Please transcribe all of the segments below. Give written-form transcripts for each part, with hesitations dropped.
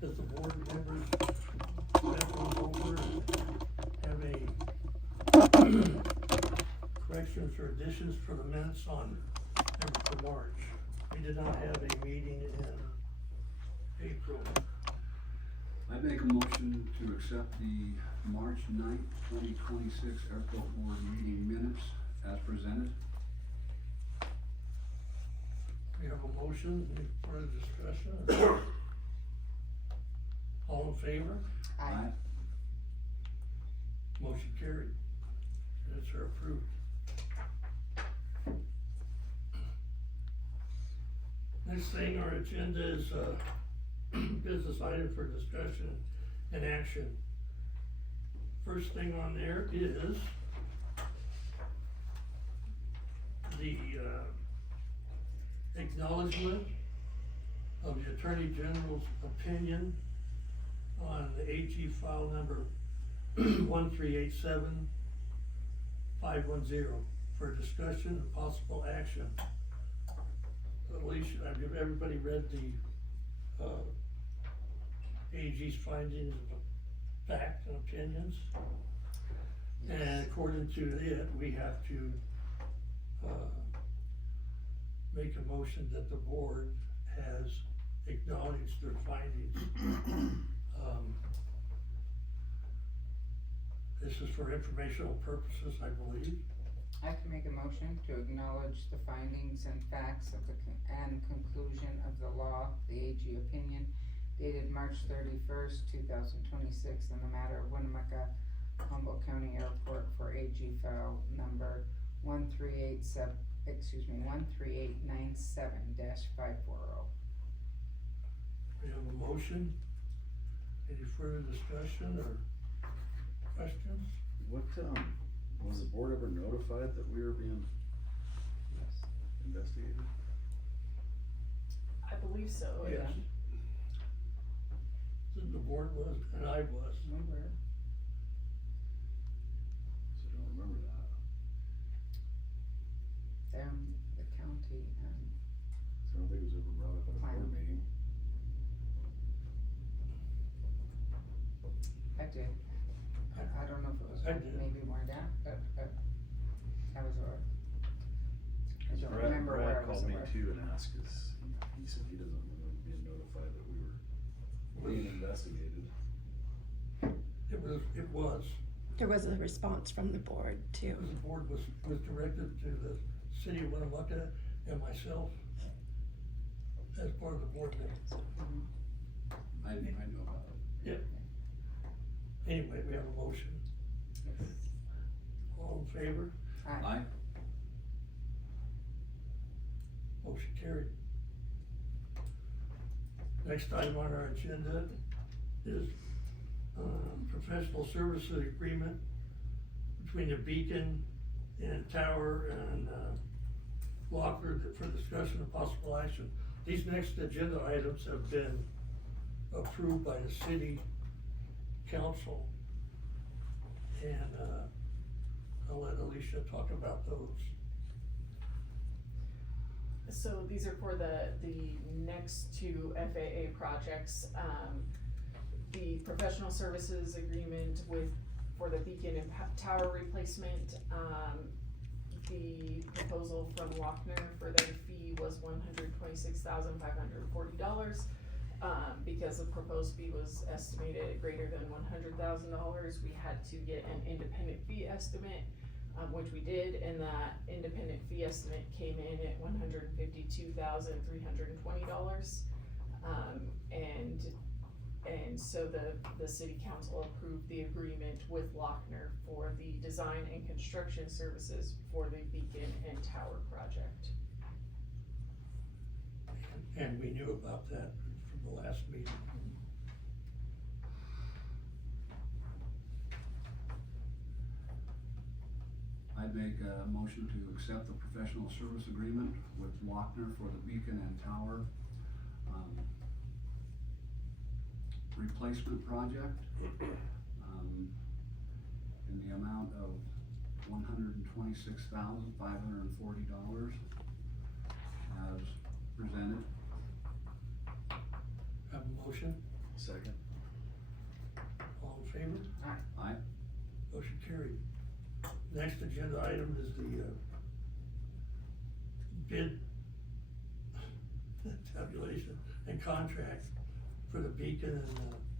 Does the board members read those over and have any corrections or additions for the minutes on for March? We did not have a meeting in April. I make a motion to accept the March 9th, 2026 airport board meeting minutes as presented. We have a motion, any further discussion? All in favor? Aye. Motion carried. Minutes are approved. Next thing, our agenda is business item for discussion and action. First thing on there is the acknowledgement of the Attorney General's opinion on the AG file number 1387510 for discussion and possible action. Alicia, have everybody read the AG's findings of fact and opinions? And according to it, we have to make a motion that the board has acknowledged their findings. This is for informational purposes, I believe. I can make a motion to acknowledge the findings and facts of the and conclusion of the law, the AG opinion dated March 31st, 2026 in the matter of Winnemucca, Humboldt County Airport for AG file number 13897-540. We have a motion. Any further discussion or questions? What, was the board ever notified that we were being investigated? I believe so, Yes. yeah. The board was, and I was. We were. So I don't remember that. The county and So I don't think it was ever brought up at a board meeting. I did. I don't know if it was I did. maybe more down, but that was a. I don't Brad remember where I was. called me too and asked us, he said he doesn't remember being notified that we were being investigated. It was. There was a response from the board too. The board was directed to the city of Winnemucca and myself as part of the board minutes. I know about it. Yep. Anyway, we have a motion. All in favor? Aye. Motion carried. Next item on our agenda is professional services agreement between the Beacon and Tower and Lockyer for discussion of possible action. These next agenda items have been approved by the city council. And I'll let Alicia talk about those. So these are for the next two FAA projects. The professional services agreement for the Beacon and Tower replacement. The proposal from Lochner for their fee was $126,540. Because the proposed fee was estimated at greater than $100,000, we had to get an independent fee estimate, which we did, and that independent fee estimate came in at $152,320. And so the city council approved the agreement with Lochner for the design and construction services for the Beacon and Tower project. And we knew about that from the last meeting. I'd make a motion to accept the professional service agreement with Lochner for the Beacon and Tower replacement project in the amount of $126,540 as presented. Have a motion? Second. All in favor? Aye. Motion carried. Next agenda item is the, bid tabulation and contract for the Beacon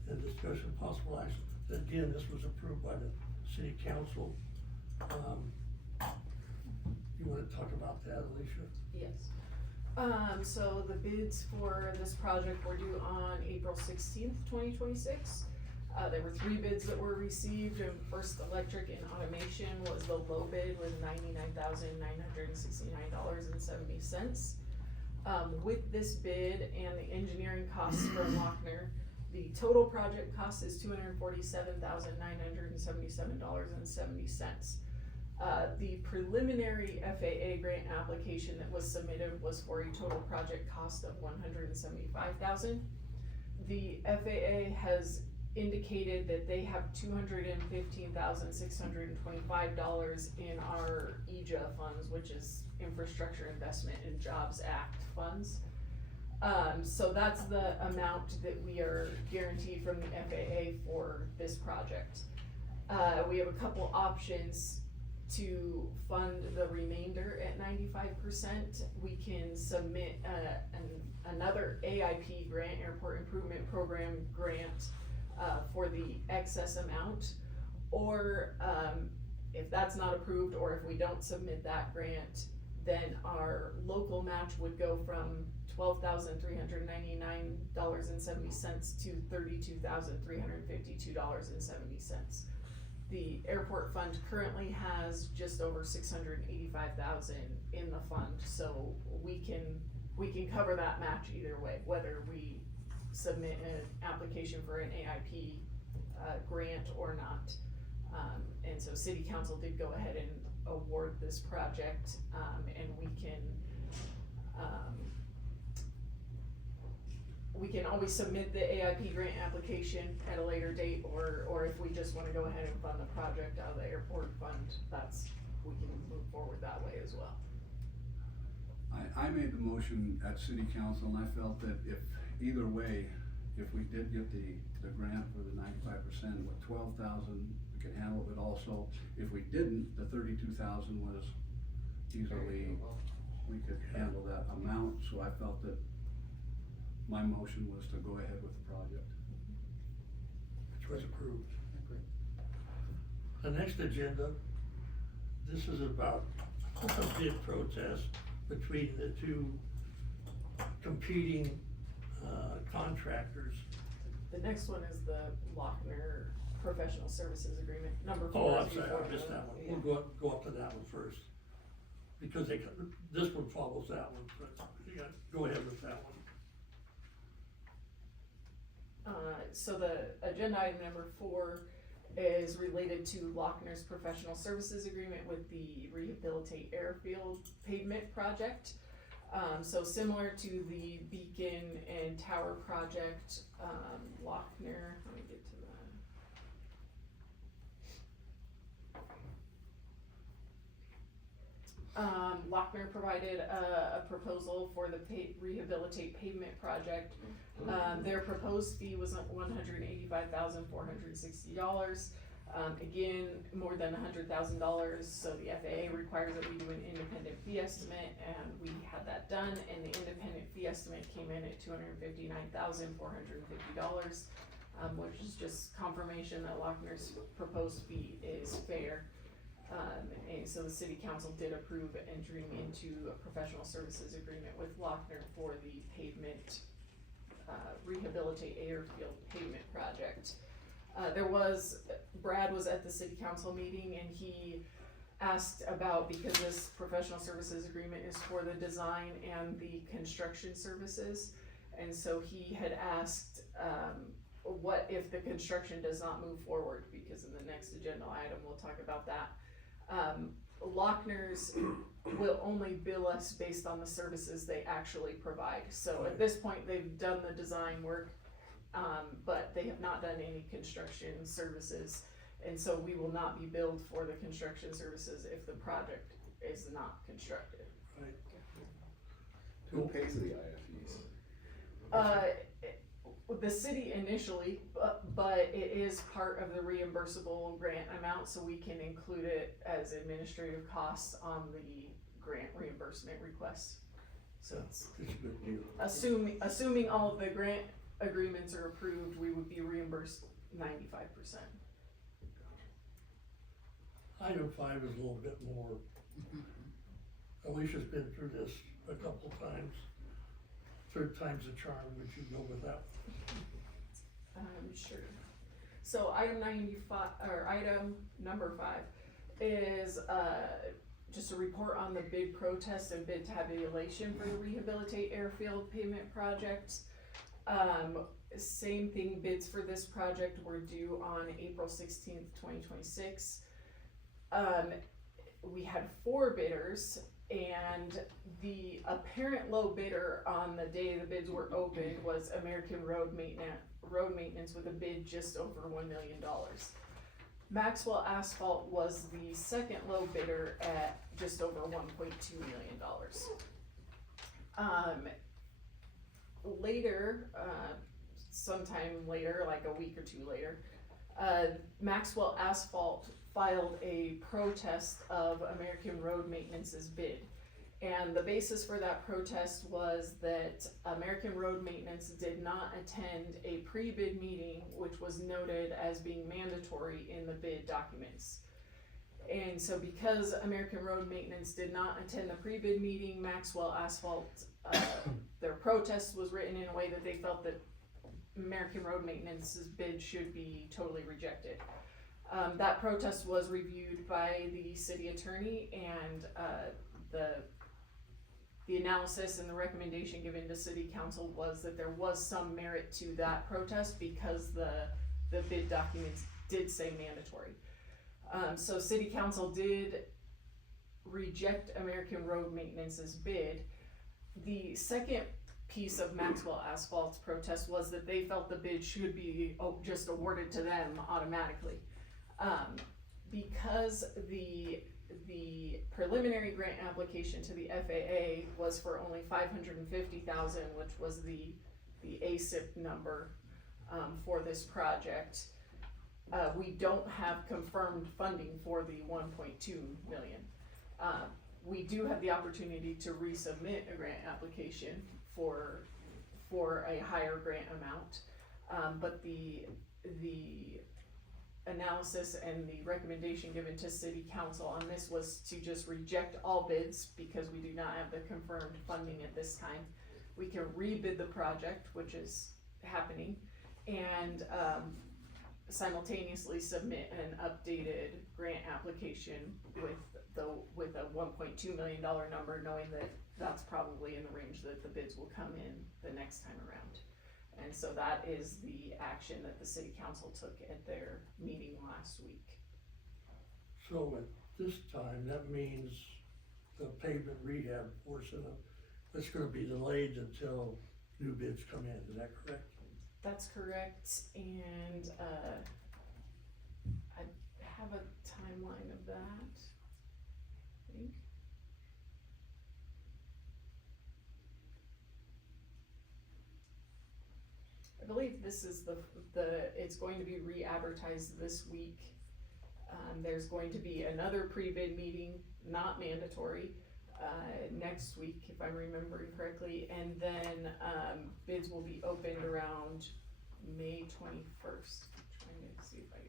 and discussion possible action. Again, this was approved by the city council. You wanna talk about that, Alicia? Yes. So the bids for this project were due on April 16th, 2026. There were 3 bids that were received, and First Electric and Automation was the low bid with $99,969.70. With this bid and the engineering costs for Lochner, the total project cost is $247,977.70. The preliminary FAA grant application that was submitted was for a total project cost of $175,000. The FAA has indicated that they have $215,625 in our EJA funds, which is Infrastructure Investment and Jobs Act funds. So that's the amount that we are guaranteed from the FAA for this project. We have a couple options to fund the remainder at 95%. We can submit another AIP grant, Airport Improvement Program grant, for the excess amount, or if that's not approved, or if we don't submit that grant, then our local match would go from $12,399.70 to $32,352.70. The airport fund currently has just over $685,000 in the fund, so we can cover that match either way, whether we submit an application for an AIP grant or not. And so city council did go ahead and award this project, and we can always submit the AIP grant application at a later date, or if we just wanna go ahead and fund the project out of the airport fund, we can move forward that way as well. I made the motion at city council, and I felt that either way, if we did get the grant for the 95% with 12,000, we could handle it, but also, if we didn't, the 32,000 was easily, we could handle that amount, so I felt that my motion was to go ahead with the project. Which was approved. The next agenda, this is about a bid protest between the two competing contractors. The next one is the Lochner Professional Services Agreement, number 4. Oh, I'm is sorry, before I missed the- that one. yeah. We'll go up to that one first. Because this one follows that one, but go ahead with that one. So the agenda item number 4 is related to Lochner's Professional Services Agreement with the Rehabilitate Airfield Pavement Project. So similar to the Beacon and Tower project, Lochner, let me get to that. Lochner provided a proposal for the Rehabilitate Pavement Project. Their proposed fee was $185,460. Again, more than $100,000, so the FAA requires that we do an independent fee estimate, and we had that done, and the independent fee estimate came in at $259,450, which is just confirmation that Lochner's proposed fee is fair. And so the city council did approve entering into a professional services agreement with Lochner for the pavement, Rehabilitate Airfield Pavement Project. Brad was at the city council meeting, and he asked about, because this professional services agreement is for the design and the construction services, and so he had asked, what if the construction does not move forward, because in the next agenda item, we'll talk about that. Lochner's will only bill us based on the services they actually provide, so at this point, they've done the design work, but they have not done any construction services, and so we will not be billed for the construction services if the project is not constructed. Right. Who pays the IFEs? with the city initially, but it is part of the reimbursable grant amount, so we can include it as administrative costs on the grant reimbursement request. So it's It's a good deal. assuming all of the grant agreements are approved, we would be reimbursed 95%. Item 5 is a little bit more. Alicia's been through this a couple times. Third time's a charm, would you go with that? Sure. So item number 5 is, just a report on the bid protest and bid tabulation for the Rehabilitate Airfield Pavement Project. Same thing, bids for this project were due on April 16th, 2026. We had 4 bidders, and the apparent low bidder on the day the bids were opened was American Road Maintenance with a bid just over $1 million. Maxwell Asphalt was the second low bidder at just over $1.2 million. Later, sometime later, like a week or 2 later, Maxwell Asphalt filed a protest of American Road Maintenance's bid. And the basis for that protest was that American Road Maintenance did not attend a pre-bid meeting, which was noted as being mandatory in the bid documents. And so because American Road Maintenance did not attend the pre-bid meeting, Maxwell Asphalt, their protest was written in a way that they felt that American Road Maintenance's bid should be totally rejected. That protest was reviewed by the city attorney, and the analysis and the recommendation given to city council was that there was some merit to that protest because the bid documents did say mandatory. So city council did reject American Road Maintenance's bid. The second piece of Maxwell Asphalt's protest was that they felt the bid should be just awarded to them automatically. Because the preliminary grant application to the FAA was for only $550,000, which was the ASIP number for this project. We don't have confirmed funding for the 1.2 million. We do have the opportunity to resubmit a grant application for a higher grant amount, but the analysis and the recommendation given to city council on this was to just reject all bids because we do not have the confirmed funding at this time. We can rebid the project, which is happening, and simultaneously submit an updated grant application with a $1.2 million number, knowing that that's probably in the range that the bids will come in the next time around. And so that is the action that the city council took at their meeting last week. So at this time, that means the pavement rehab portion of it's gonna be delayed until new bids come in, is that correct? That's correct, and I have a timeline of that, I think. I believe this is it's going to be re-advertised this week. There's going to be another pre-bid meeting, not mandatory, next week, if I'm remembering correctly, and then, bids will be opened around May 21st. Trying to see if I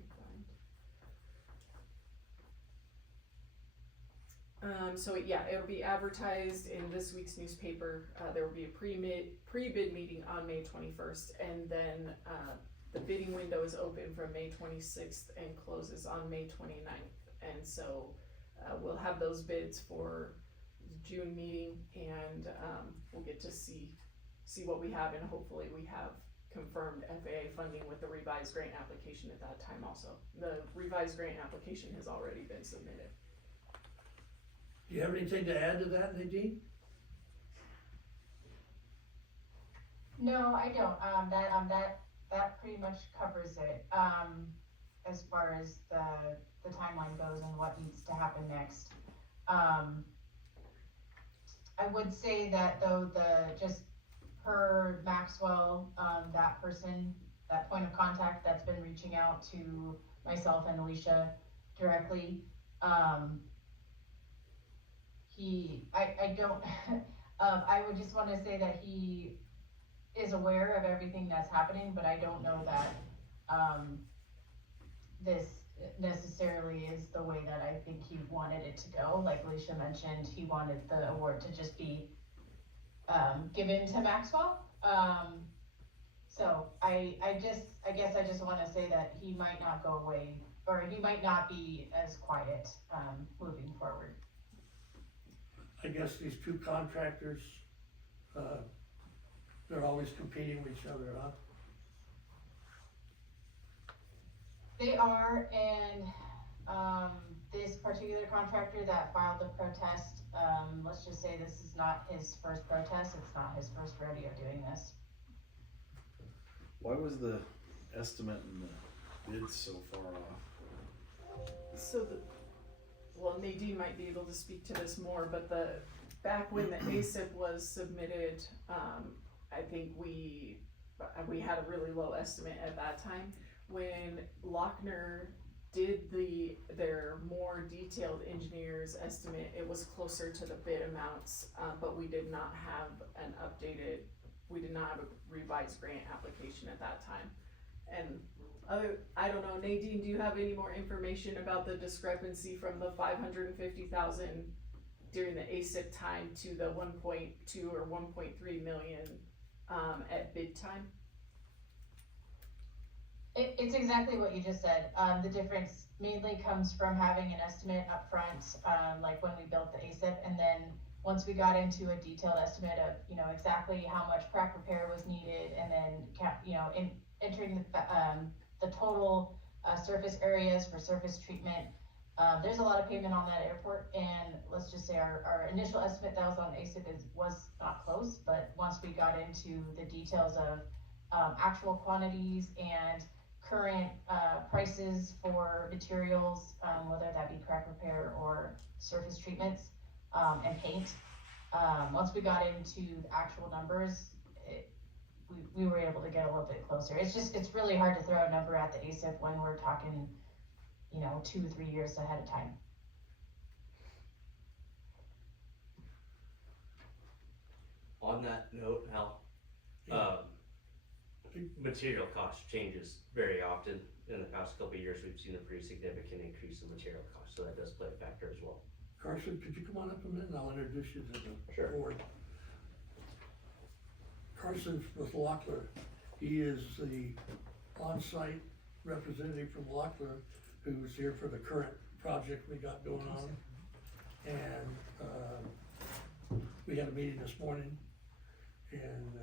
can find. So yeah, it'll be advertised in this week's newspaper. There will be a pre-bid meeting on May 21st, and then, the bidding window is open from May 26th and closes on May 29th. And so, we'll have those bids for June meeting, and we'll get to see what we have, and hopefully we have confirmed FAA funding with the revised grant application at that time also. The revised grant application has already been submitted. Do you have anything to add to that, Nadine? No, I don't. That pretty much covers it. As far as the timeline goes and what needs to happen next. I would say that though just per Maxwell, that person, that point of contact that's been reaching out to myself and Alicia directly, I don't, I would just wanna say that he is aware of everything that's happening, but I don't know that, this necessarily is the way that I think he wanted it to go. Like Alicia mentioned, he wanted the award to just be, given to Maxwell. So I guess I just wanna say that he might not go away, or he might not be as quiet, moving forward. I guess these two contractors, they're always competing with each other, huh? They are, and, this particular contractor that filed the protest, let's just say this is not his first protest, it's not his first rodeo doing this. Why was the estimate and the bid so far off? So well, Nadine might be able to speak to this more, but back when the ASIP was submitted, I think we had a really low estimate at that time. When Lochner did their more detailed engineer's estimate, it was closer to the bid amounts, but we did not have a revised grant application at that time. And I don't know, Nadine, do you have any more information about the discrepancy from the 550,000 during the ASIP time to the 1.2 or 1.3 million, at bid time? It's exactly what you just said. The difference mainly comes from having an estimate up front, like when we built the ASIP, and then once we got into a detailed estimate of, exactly how much crack repair was needed, and then, entering the total, surface areas for surface treatment. There's a lot of pavement on that airport, and let's just say our initial estimate that was on ASIP was not close, but once we got into the details of, actual quantities and current, prices for materials, whether that be crack repair or surface treatments, and paint. Once we got into the actual numbers, we were able to get a little bit closer. It's really hard to throw a number at the ASIP when we're talking, 2 or 3 years ahead of time. On that note, Hal, material cost changes very often. In the past couple of years, we've seen a pretty significant increase in material costs, so that does play a factor as well. Carson, could you come on up a minute and I'll introduce you to the Sure. board. Carson with Lochner, he is the on-site representative from Lochner who's here for the current project we got going on. And, we had a meeting this morning and,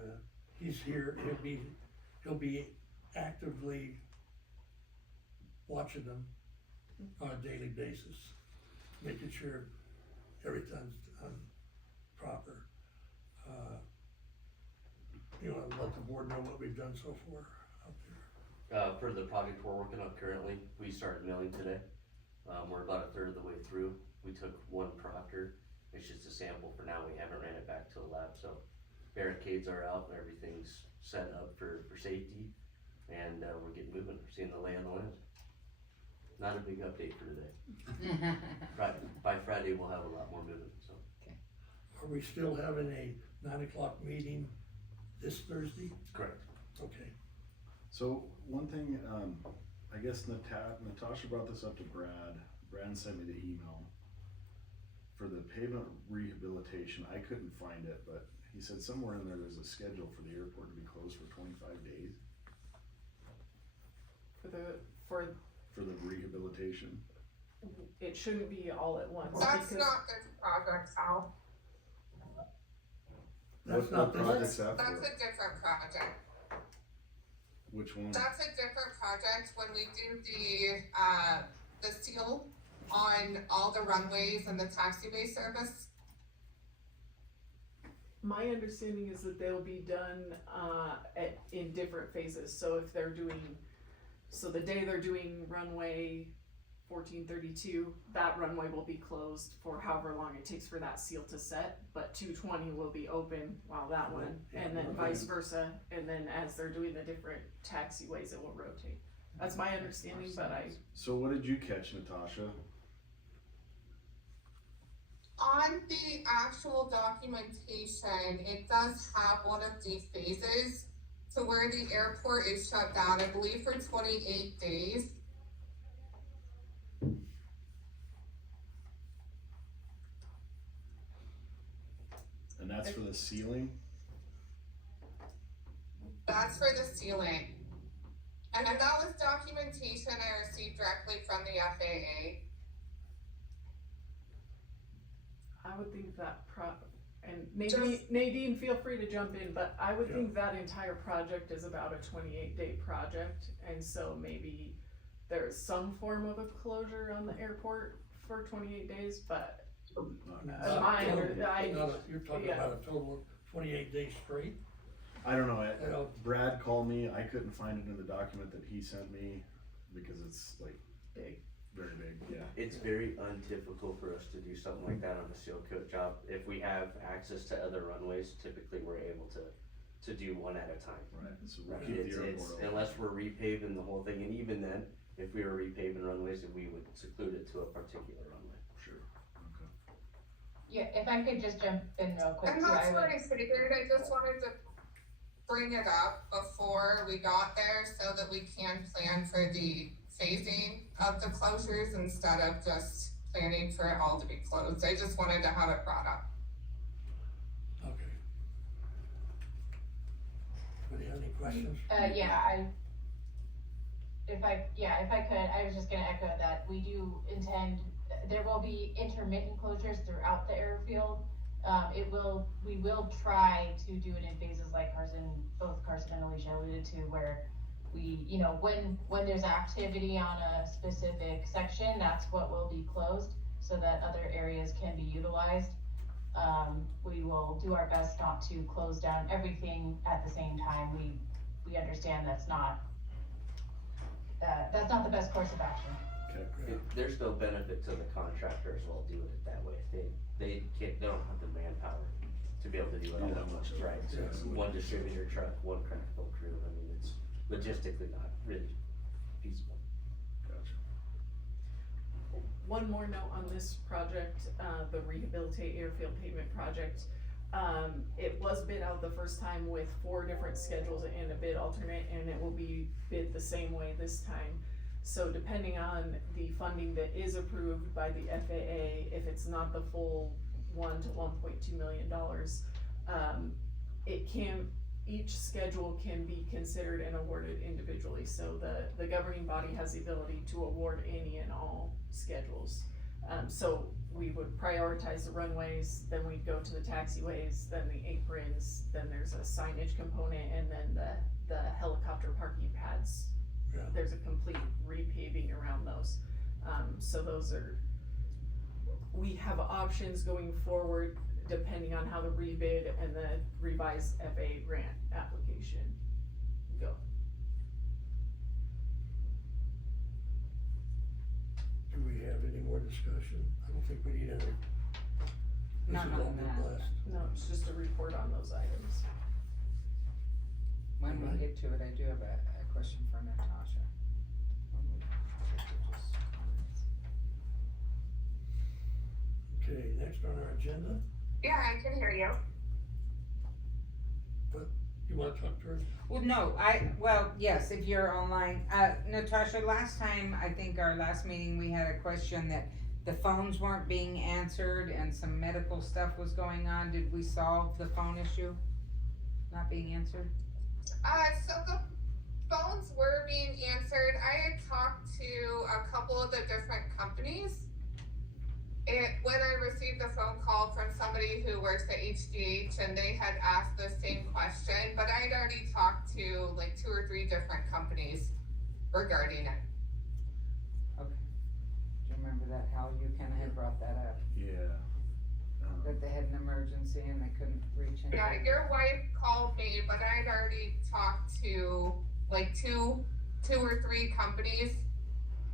he's here, he'll be actively watching them on a daily basis, making sure everything's done proper. Let the board know what we've done so far out there. For the project we're working on currently, we started milling today. We're about a third of the way through. We took one proctor. It's just a sample for now. We haven't ran it back to the lab, so barricades are out, everything's set up for safety, and we're getting moving. We're seeing the lay of the land. Not a big update for today. By Friday, we'll have a lot more moving, so. Are we still having a 9 o'clock meeting this Thursday? Correct. Okay. So one thing, I guess Natasha brought this up to Brad. Brad sent me the email for the pavement rehabilitation. I couldn't find it, but he said somewhere in there's a schedule for the airport to be closed for 25 days for the rehabilitation. It shouldn't be all at once. That's because not this project, Al. That's What not the, project's that That's for? a different project. Which one? That's a different project when we do the seal on all the runways and the taxiway service. My understanding is that they'll be done in different phases. So if they're doing, so the day they're doing runway 1432, that runway will be closed for however long it takes for that seal to set, but 220 will be open while that one, and then vice versa, and then as they're doing the different taxiways, it will rotate. That's my understanding, but So what did you catch, Natasha? On the actual documentation, it does have one of the phases to where the airport is shut down, I believe for 28 days. And that's for the ceiling? That's for the ceiling. And that was documentation I received directly from the FAA. I would think that and Nadine, feel free to jump in, but I would think that entire project is about a 28-day project, and so maybe there's some form of a closure on the airport for 28 days, but You're talking about a total of 28 days straight? I don't know, Yeah. Brad called me, I couldn't find it in the document that he sent me, because it's like big. very big, yeah. It's very untypical for us to do something like that on a seal coat job. If we have access to other runways, typically we're able to do one at a time. Right, so we'll Right, keep it's, the airport open. unless we're repaving the whole thing, and even then, if we were repaving runways, then we would seclude it to a particular runway. Sure, okay. Yeah, if I could just jump in real quick And too, that's I what would, I figured, I just wanted to bring it up before we got there so that we can plan for the phasing of the closures instead of just planning for it all to be closed. I just wanted to have it brought up. Okay. Anybody have any questions? if I could, I was just gonna echo that, we do intend, there will be intermittent closures throughout the airfield. We will try to do it in phases like both Carson and Alicia alluded to, where we, when there's activity on a specific section, that's what will be closed, so that other areas can be utilized. We will do our best not to close down everything at the same time. We understand that's not the best course of action. Okay, There's no benefit to the contractor as well doing it that way. They don't have the manpower to be able to do it all at once, right? So it's one distributor truck, one crackle crew. I mean, it's logistically not really feasible. gotcha. One more note on this project, the Rehabilitate Airfield Pavement Project. It was bid out the first time with 4 different schedules and a bid alternate, and it will be bid the same way this time. So depending on the funding that is approved by the FAA, if it's not the full $1 to $1.2 million, each schedule can be considered and awarded individually. So the governing body has the ability to award any and all schedules. So we would prioritize the runways, then we'd go to the taxiways, then the aprons, then there's a signage component, and then the helicopter parking pads. Yeah. There's a complete repaving around those. So we have options going forward depending on how the rebid and the revised FAA grant application go. Do we have any more discussion? I don't think we need any. This Not is on all been that. blessed. No, it's just a report on those items. When we Alright. get to it, I do have a question for Natasha. Okay, next on our agenda, Yeah, I can hear you. you wanna talk to her? Well, no, yes, if you're online, Natasha, last time, I think our last meeting, we had a question that the phones weren't being answered and some medical stuff was going on. Did we solve the phone issue? Not being answered? So the phones were being answered. I had talked to a couple of the different companies. When I received a phone call from somebody who works at HGH and they had asked the same question, but I'd already talked to like 2 or 3 different companies regarding it. Okay. Do you remember that, Hal? You kinda had brought that up, Yeah. that they had an emergency and they couldn't reach anybody. Yeah, your wife called me, but I'd already talked to like two or three companies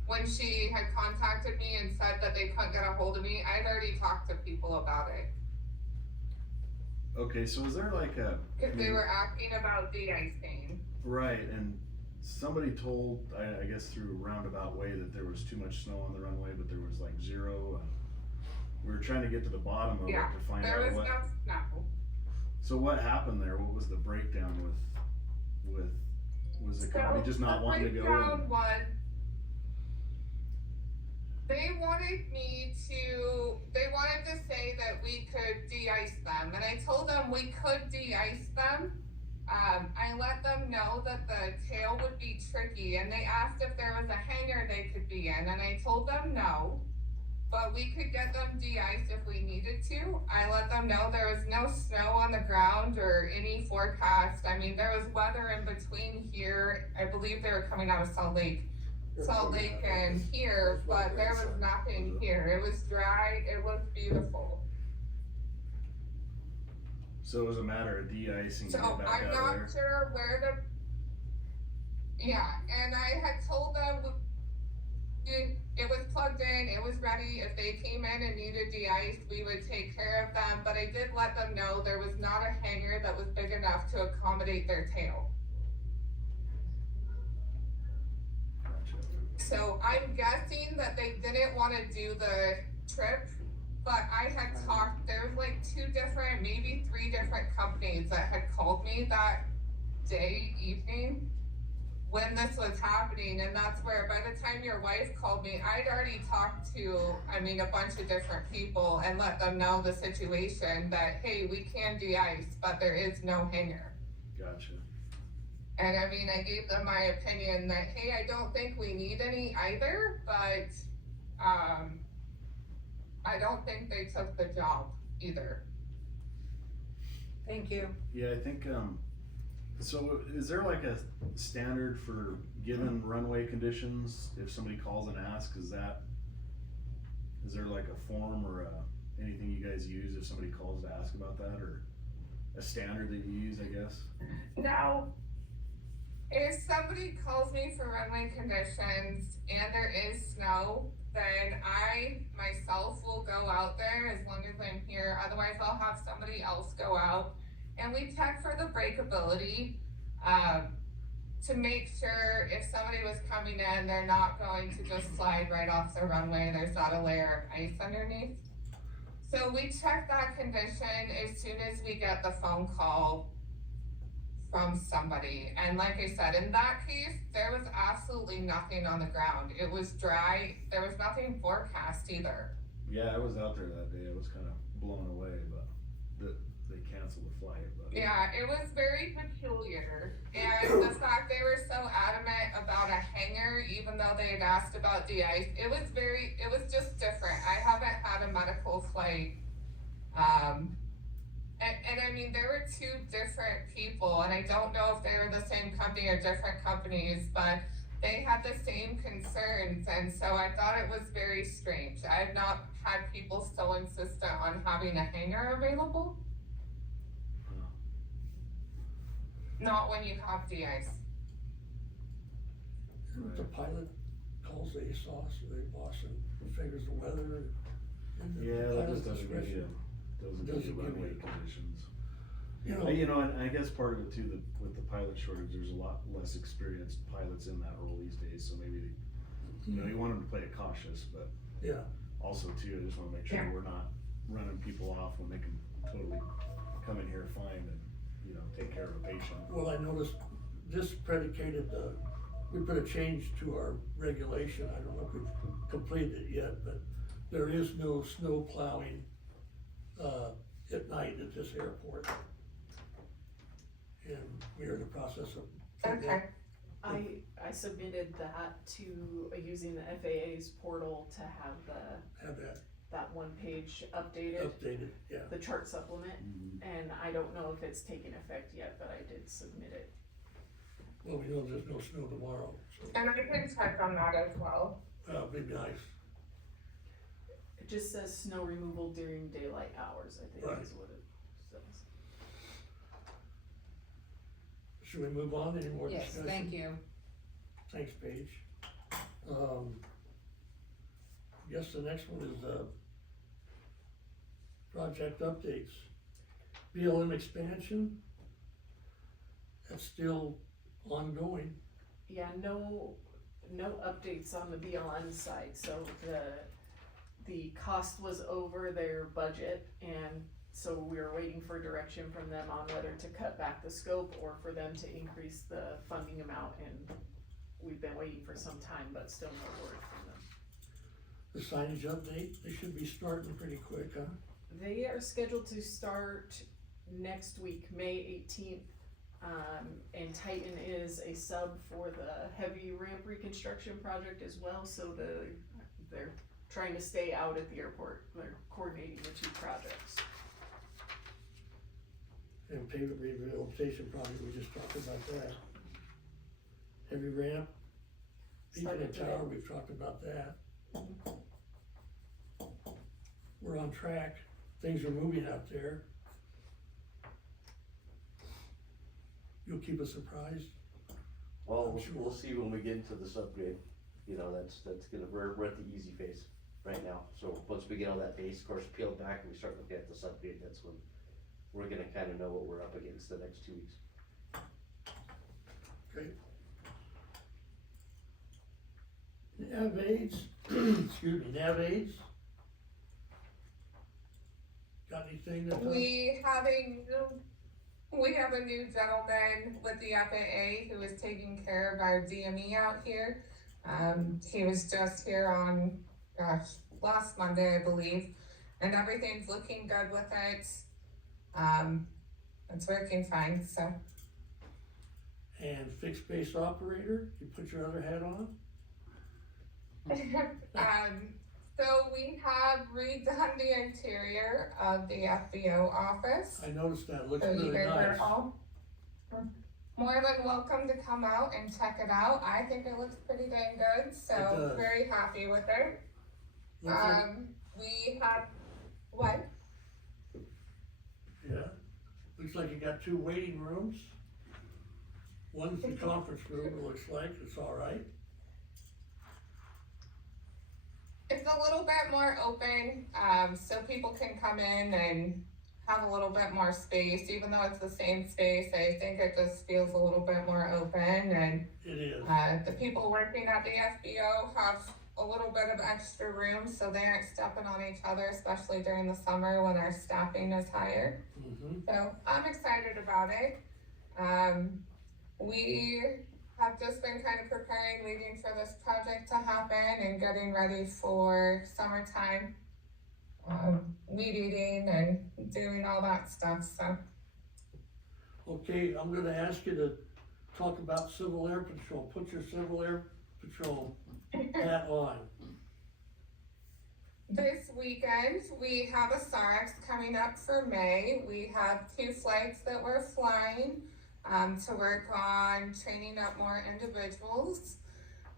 when she had contacted me and said that they couldn't get a hold of me, I'd already talked to people about it. Okay, so is there like a? Cause they were asking about de-icing. Right, and somebody told, I guess through a roundabout way, that there was too much snow on the runway, but there was like zero, and we were trying to get to the bottom of it Yeah, to find There out was what. no snow. So what happened there? What was the breakdown was the company just not wanting to go? The breakdown was, they wanted to say that we could de-ice them, and I told them we could de-ice them. I let them know that the tail would be tricky, and they asked if there was a hangar they could be in, and I told them no. But we could get them de-iced if we needed to. I let them know there was no snow on the ground or any forecast. I mean, there was weather in between here. I believe they were coming out of Salt Lake and here, but there was nothing here. It was dry, it was beautiful. So it was a matter of de-icing to So get back I'm out not of there? sure where yeah, and I had told them it was plugged in, it was ready. If they came in and needed de-iced, we would take care of them, but I did let them know there was not a hangar that was big enough to accommodate their tail. Gotcha. So I'm guessing that they didn't wanna do the trip, but I had talked, there was like maybe 3 different companies that had called me that evening when this was happening, and that's where by the time your wife called me, I'd already talked to, a bunch of different people and let them know the situation that, hey, we can de-ice, but there is no hangar. Gotcha. And I gave them my opinion that, hey, I don't think we need any either, but, I don't think they took the job either. Thank you. Yeah, I think, so is there like a standard for given runway conditions, if somebody calls and asks, is there like a form or anything you guys use if somebody calls to ask about that, or a standard that you use, I guess? Now, if somebody calls me for runway conditions and there is snow, then I myself will go out there as long as I'm here. Otherwise, I'll have somebody else go out. And we check for the breakability, to make sure if somebody was coming in, they're not going to just slide right off the runway. There's not a layer of ice underneath. So we check that condition as soon as we get the phone call from somebody. And like I said, in that case, there was absolutely nothing on the ground. It was dry. There was nothing forecast either. Yeah, I was out there that day. I was kind of blown away, but they canceled the flight, but. Yeah, it was very peculiar. And the fact they were so adamant about a hangar, even though they had asked about de-ice, it was just different. I haven't had a medical flight. And there were 2 different people, and I don't know if they were the same company or different companies, but they had the same concerns, and so I thought it was very strange. I've not had people so insistent on having a hangar available. Not when you have de-ice. The pilot calls the ASOS, or the boss, and figures the weather. And the Yeah, that pilot's just doesn't give you, discretion. doesn't give you Doesn't give runway you- conditions. You know, And I guess part of it too, with the pilot shortage, there's a lot less experienced pilots in that role these days, so maybe, you want them to play it cautious, but yeah, also too, I just wanna make sure Yeah. we're not running people off when they can totally come in here fine and, take care of a patient. well, I noticed this predicated, we put a change to our regulation. I don't know if we've completed it yet, but there is no snow plowing, at night at this airport. And we are in the process of. Okay. I submitted that to, using the FAA's portal to have Have that that one page updated, updated, yeah. the chart supplement, Mhm. and I don't know if it's taken effect yet, but I did submit it. Well, we know there's no snow tomorrow, so, And I can check on that as well. it'd be nice. It just says snow removal during daylight hours, I think Right. is what it says. Should we move on, any more Yes, discussion? thank you. Thanks, Paige. guess the next one is, project updates. BLM expansion, that's still ongoing. Yeah, no updates on the BLM side, so the cost was over their budget, and so we were waiting for direction from them on whether to cut back the scope or for them to increase the funding amount, and we've been waiting for some time, but still no word from them. The signage update, they should be starting pretty quick, huh? They are scheduled to start next week, May 18th. And Titan is a sub for the heavy ramp reconstruction project as well, so they're trying to stay out at the airport. They're coordinating the two projects. And pavement rehabilitation project, we just talked about that. Heavy ramp, Beacon Started and today. Tower, we've talked about that. We're on track, things are moving out there. You'll keep us surprised. Well, I'm sure. we'll see when we get into the subgrade, you know, that's gonna, we're at the easy phase right now. So once we get all that base course peeled back and we start looking at the subgrade, that's when we're gonna kinda know what we're up against the next 2 weeks. Okay. Nav aids, excuse me, nav aids? Got anything that? We have a new gentleman with the FAA who is taking care of our DME out here. He was just here on, last Monday, I believe, and everything's looking good with it. It's working fine, so. And fixed base operator, you put your other hat on? So we have redone the interior of the FBO office. I noticed that, looks So you really guys are nice. all more than welcome to come out and check it out. I think it looks pretty dang good, It so does. very happy with it. Looks like, We have, what? yeah, looks like you got 2 waiting rooms. One's the conference room, it looks like, it's all right. It's a little bit more open, so people can come in and have a little bit more space, even though it's the same space. I think it just feels a little bit more open, and It is. the people working at the FBO have a little bit of extra room, so they aren't stepping on each other, especially during the summer when our staffing is higher. Mm-hmm. So I'm excited about it. We have just been kind of preparing, waiting for this project to happen and getting ready for summertime. Weed eating and doing all that stuff, so. Okay, I'm gonna ask you to talk about Civil Air Patrol. Put your Civil Air Patrol hat on. This weekend, we have a SARX coming up for May. We have 2 flights that we're flying to work on training up more individuals.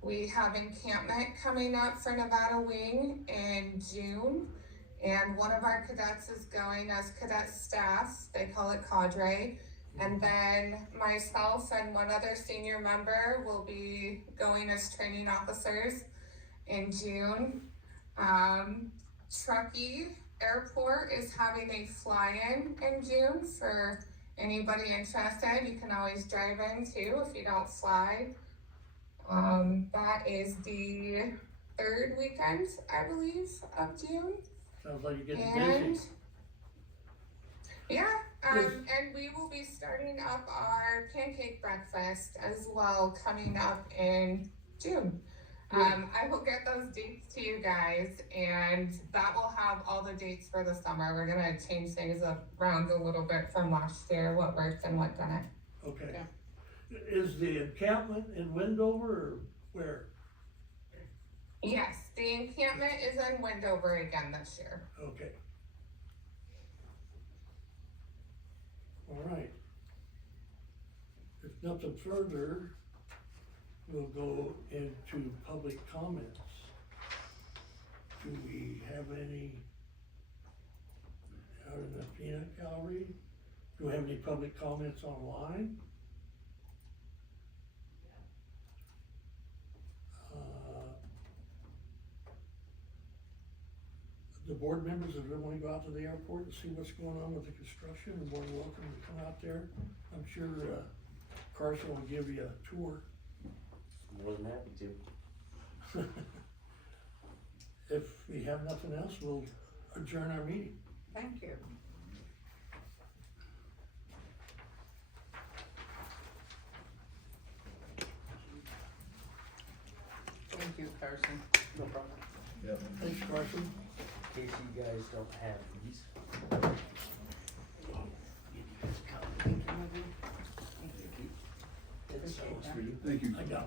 We have encampment coming up for Nevada Wing in June, and one of our cadets is going as cadet staff. They call it cadre. And then myself and one other senior member will be going as training officers in June. Truckee Airport is having a fly-in in June for anybody interested. You can always drive in too if you don't fly. That is the 3rd weekend, I believe, of June. Sounds like you're getting And busy. yeah, Yes. and we will be starting up our pancake breakfast as well coming up in June. I will get those dates to you guys, and that will have all the dates for the summer. We're gonna change things around a little bit from last year, what worked and what didn't. Okay. Is the encampment in Wendover or where? Yes, the encampment is in Wendover again this year. Okay. All right. If nothing further, we'll go into public comments. Do we have any out in the peanut gallery? Do we have any public comments online? the board members that wanna go out to the airport and see what's going on with the construction, are more than welcome to come out there. I'm sure, Carson will give you a tour. More than happy to. If we have nothing else, we'll adjourn our meeting. Thank you. Thank you, Carson. No problem. Thanks, Carson. In case you guys don't have these. Thank you, Libby. It's Appreciate that. Thank you. I got